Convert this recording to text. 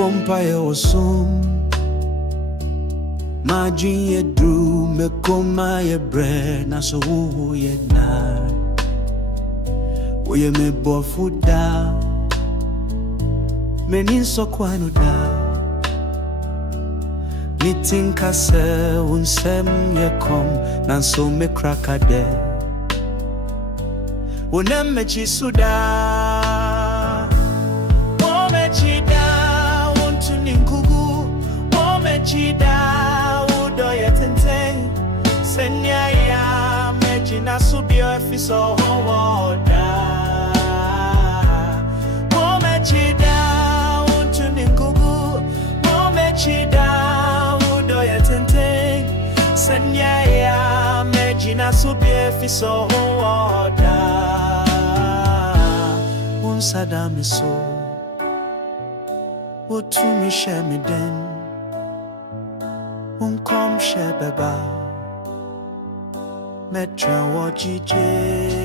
Mebumpaye osum Majin ye dru mekoma ye bre na so wo ye na wo ye me bofuda menin so kwano da Nitinka se unsem ye kom nan so me krakade Wonem me chisuda wo me chida wontu ninkugu wo me chida udo ye tenten senya ya me jina subio efiso howoda wo me chida wontu ninkugu wo me chida udo ye tenten senya ya me jina subio efiso howoda Sadame so Wotu mi she mi den Unkom she beba Metra wajije